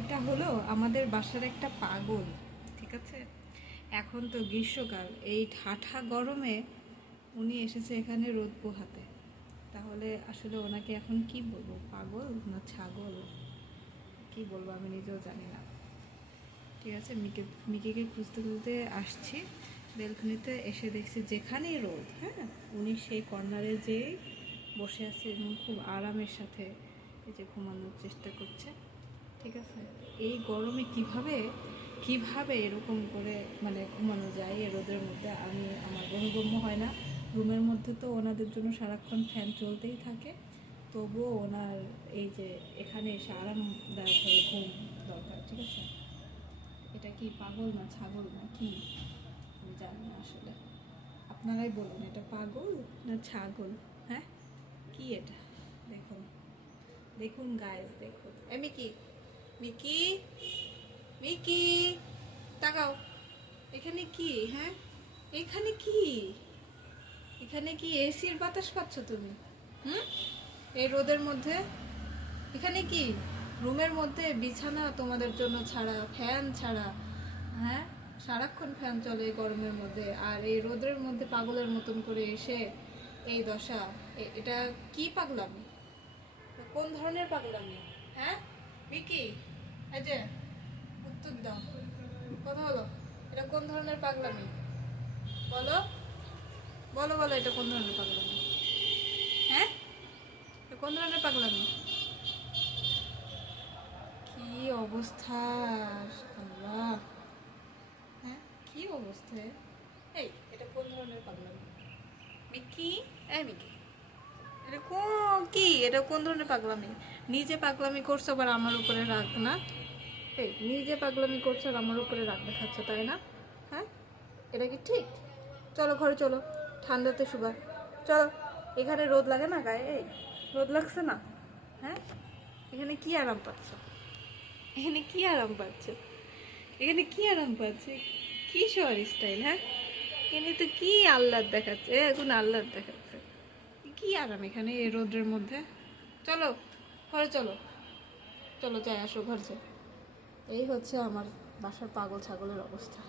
এটা হলো আমাদের বাসার একটা পাগল, ঠিক আছে। এখন তো গ্রীষ্মকাল, এই ঠাঠা গরমে উনি এসেছে এখানে রোদ পোহাতে। তাহলে আসলে ওনাকে এখন কি বলবো, পাগল না ছাগল, কি বলবো আমি নিজেও জানি না। ঠিক আছে, মিকিকে খুঁজতে খুঁজতে আসছি বেলকনিতে, এসে দেখছি যেখানেই রোদ, হ্যাঁ, উনি সেই কর্নারে যেয়ে বসে আছে এবং খুব আরামের সাথে এই যে ঘুমানোর চেষ্টা করছে। ঠিক আছে, এই গরমে কিভাবে কিভাবে এরকম করে মানে ঘুমানো যায় এই রোদের মধ্যে আমার বোধগম্য হয় না। রুমের মধ্যে তো ওনাদের জন্য সারাক্ষণ ফ্যান চলতেই থাকে, তবুও ওনার এই যে এখানে এসে আরামদায়কভাবে ঘুম দরকার। ঠিক আছে, এটা কি পাগল না ছাগল না কি আমি জানি না আসলে, আপনারাই বলুন এটা পাগল না ছাগল। হ্যাঁ, কি এটা? দেখুন দেখুন গাইস, দেখুন। মিকি, মিকি, মিকি, তাকাও। এখানে কি? হ্যাঁ, এখানে কি? এখানে কি এসির বাতাস পাচ্ছ তুমি? হুম, এই রোদের মধ্যে এখানে কি? রুমের মধ্যে বিছানা তোমাদের জন্য ছাড়া, ফ্যান ছাড়া, হ্যাঁ, সারাক্ষণ ফ্যান চলে গরমের মধ্যে, আর এই রোদের মধ্যে পাগলের মতন করে এসে এই দশা। এটা কি পাগলামি? কোন ধরনের পাগলামি? হ্যাঁ মিকি, এই যে উত্তর দাও, কথা বলো, এটা কোন ধরনের পাগলামি? বলো বলো বলো, এটা কোন ধরনের পাগলামি? হ্যাঁ, এটা কোন ধরনের পাগলামি? কি অবস্থা! আল্লাহ, হ্যাঁ, কি অবস্থা! এই, এটা কোন ধরনের পাগলামি? মিকি, এই মিকি, এটা কি, এটা কোন ধরনের পাগলামি? নিজে পাগলামি করছো আবার আমার উপরে রাগ না? এই, নিজে পাগলামি করছো আর আমার উপরে রাগ দেখাচ্ছ, তাই না? হ্যাঁ, এটা কি ঠিক? চলো ঘরে চলো, ঠান্ডাতে শুবা। চলো, এখানে রোদ লাগে না গায়ে? এই, রোদ লাগছে না? হ্যাঁ, এখানে কি আরাম পাচ্ছ? এখানে কি আরাম পাচ্ছ? এখানে কি আরাম পাচ্ছে? কি শহর স্টাইল, হ্যাঁ? এখানে তো কি আহ্লাদ দেখাচ্ছে, এখন আহ্লাদ দেখাচ্ছে। কি আরাম এখানে এই রোদের মধ্যে? চলো ঘরে চলো, চলো যাই আসো ঘর যাই। এই হচ্ছে আমার বাসার পাগল ছাগলের অবস্থা।